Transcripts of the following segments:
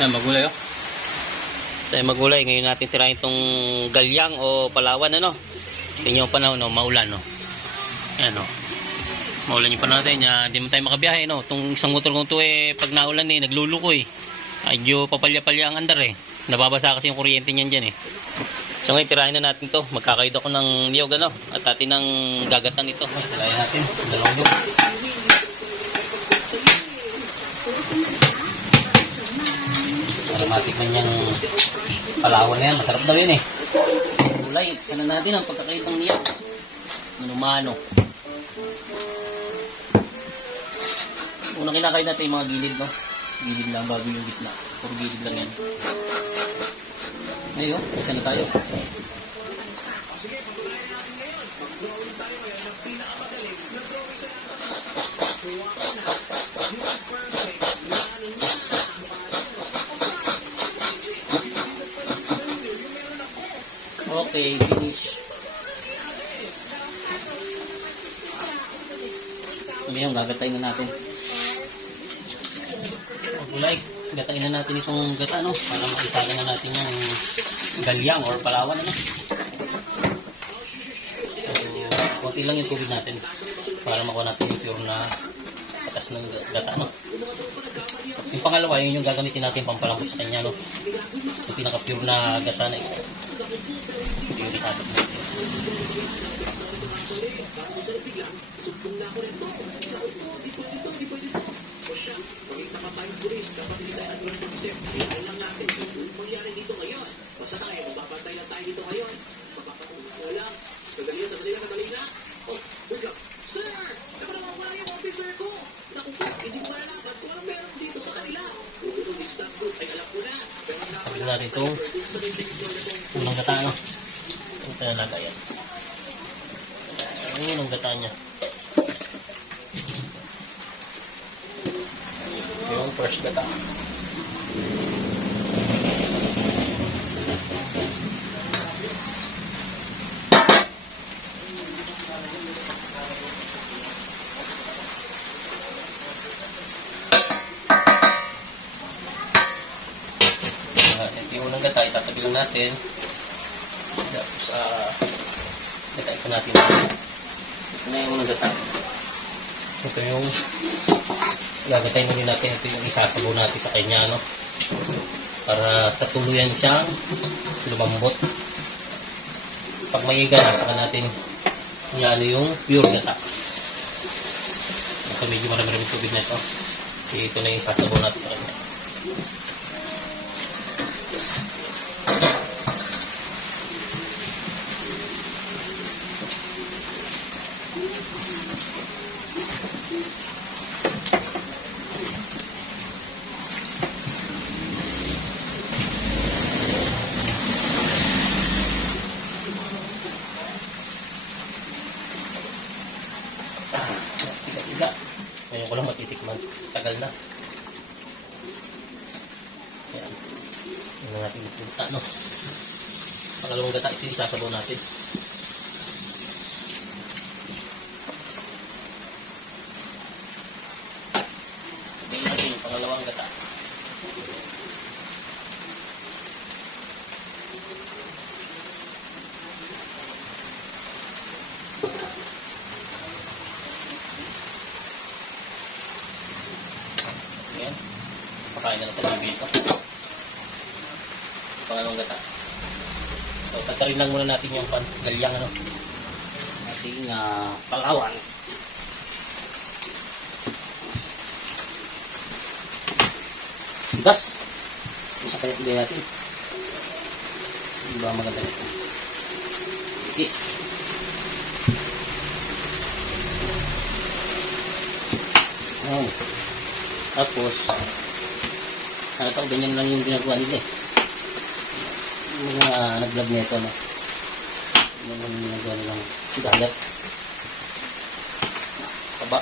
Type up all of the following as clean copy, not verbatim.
Yan, magulay oh. Tayo magulay. Ngayon natin tirahin itong galyang o palawan, ano. Tingnan yung panahon, no? Maulan, no. Ayan, no. Maulan yung panahon natin. Hindi mo tayo makabiyahe, no. Itong isang motor kong ito, pag naulan, nagluluko, Medyo papalya-palya ang andar, Nababasa kasi yung kuryente niyan dyan, So ngayon, tirahin na natin to. Magkakayod ako ng niyog, ano. At atin ng gagatan ito. Tirahin natin. Dalawang niyog. Para matikman niyang palawan na yan. Masarap daw yun, Gulay. Sana natin ang pagkakayod ng niyog. Manumano. Unang kinakain natin yung mga gilid, no? Gilid lang bago yung gitna. Puro gilid lang yan. Ayun, isa na tayo. Okay, finish. Ngayon, gagatayin na natin. Gulay, gatayin na natin itong gata, no? Para makisagan na natin yung galyang or palawan, ano? So, konti lang yung tubig natin para makuha natin yung pure na patas ng gata, no? Yung pangalawa, yun yung gagamitin natin pampalambot sa kanya, no? Yung pinaka-pure na gata na ito. Ito yung itatak natin. Sabi natin itong unang gata, no? Ito na lagayan. Ang unang gata niya. Yung first gata. Ito yung unang gata, itatabi lang natin. Tapos, gata ito natin. Ito na yung unang gata. Ito yung gagatayin na din natin. Ito yung isasabaw natin sa kanya, no? Para sa tuluyan siyang lumambot. Pag may iga na, saka natin ano yung pure gata. Ito medyo marami-rami tubig na ito. Kasi ito na yung isasabaw natin sa kanya. Ngayon ko lang matitikman. Tagal na. Ayan. Yan ang ating gata, no? Pangalawang gata, ito yung isasabaw natin. Ito yung pangalawang gata. Ayan. Pakain na lang sa libi ito. Pangalawang gata. So, tatarin lang muna natin yung galyang, ano? Ating palawan. Gas! Isa kaya ibigay natin. Hindi ba maganda nito? Kiss! Ayan. Tapos, ganyan lang yung ginagawa nila yung mga nag-vlog nito, no? Ganyan lang yung ginagawa nilang dalat. Taba.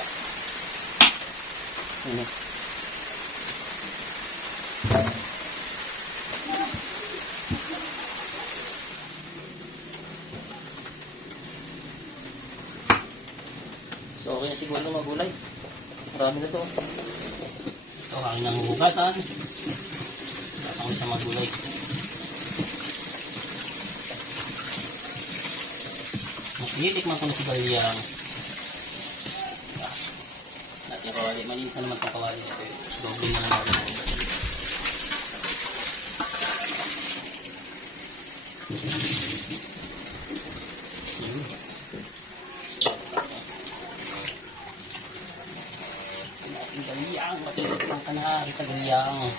Ano? So, okay na siguro mga gulay. Marami na to. Ito, aking nang hugasan. kami sa magulay. Hitik man ko na si galyang. Natin kawali. Malinis na naman itong kawali. Doble na lang natin. Ating galyang. Matilit lang ka na. Kita galyang.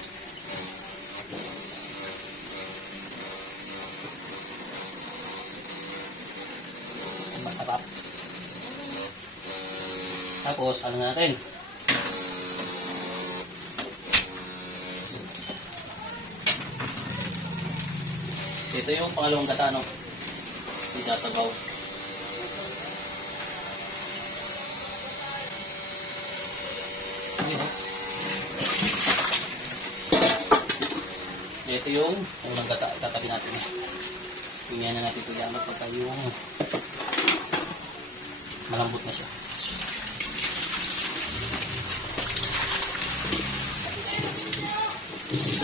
Masarap. Tapos, ano natin? Ito yung pangalawang gata, no? Isasabaw. Ito yung unang gata. Tatabi natin. Tingnan na natin ito yan pagka yung malambot na siya.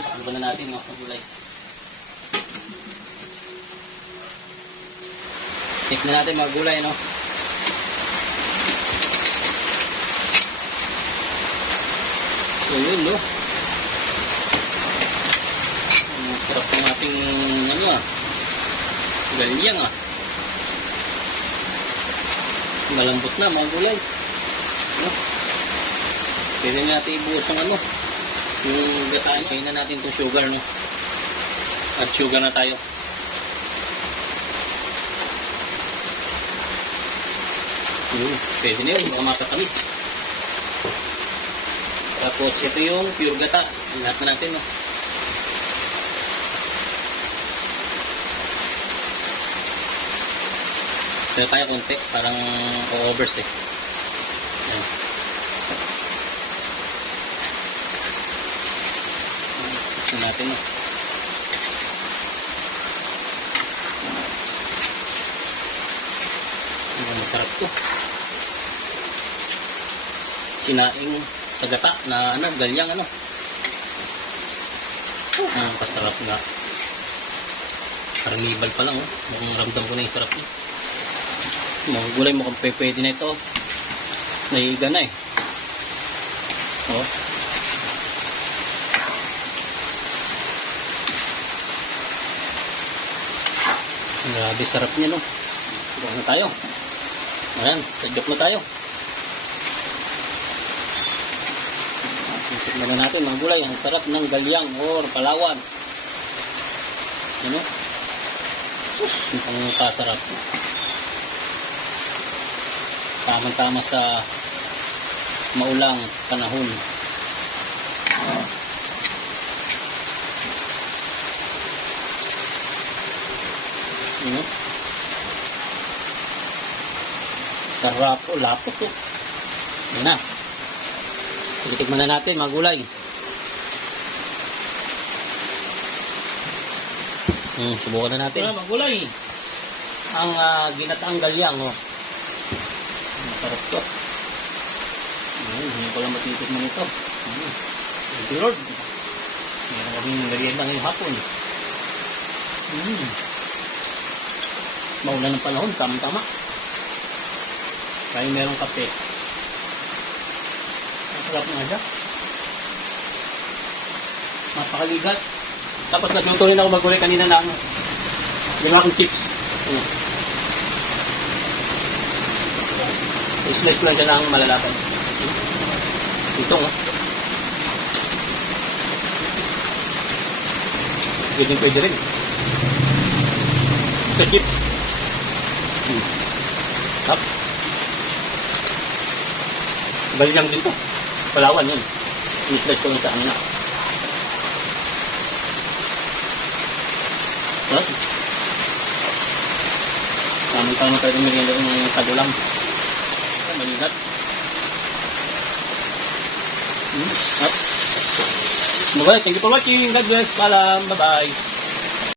Pakuluban na natin, no? Magulay. Check na natin mga gulay, no? So yun, no? Ang sarap ng ating ano, galyang, ah. Malambot na mga gulay, no? Pwede natin ibuhos ang ano, yung gataan. Kain na natin itong sugar, no? At sugar na tayo. Pwede na yun, baka makatamis. Tapos ito yung pure gata. Lahat na natin, no? Kaya tayo konti, parang o-overs, eh. Ayan. Ito natin, no? Ayan, masarap to. Sinaing sa gata na ano, galyang, ano. Kasarap nga. Karnibal pa lang, oh. Mukhang ramdam ko na yung sarap niya. Mga gulay mo kung pwede na ito. Naiiga na, eh. Oh. Grabe sarap niya, no. Buka na tayo. Ayan, sadyok na tayo. Tignan na natin mga gulay. Ang sarap ng galyang or palawan. Ano? Sus, ang kasarap. Tamang-tama sa maulang panahon. Ano? Sarap o lapot o. Yan na. Titikman na natin mga gulay. Subukan na natin. Mga gulay. Ang ginataang galyang, oh. Masarap to. Hindi ko lang matitikman ito. Thank you, Lord. Meron kaming merienda ngayong hapon. Maulan ng panahon, tama-tama. Kaya merong kape. Masarap nga siya. Mapakaligat. Tapos nagluto rin ako magulay kanina na ginawa akong chips. I-slice lang siya ng malalapan. Ito, oh. Pwede rin. Ketchup. Hap. Galyang din to. Palawan yun. I-slice ko lang sa kanina. What? Tamang-tamang tayo merienda ng kadulang. Maligat. Up. Bye-bye. Thank you for watching. God bless. Paalam. Bye-bye.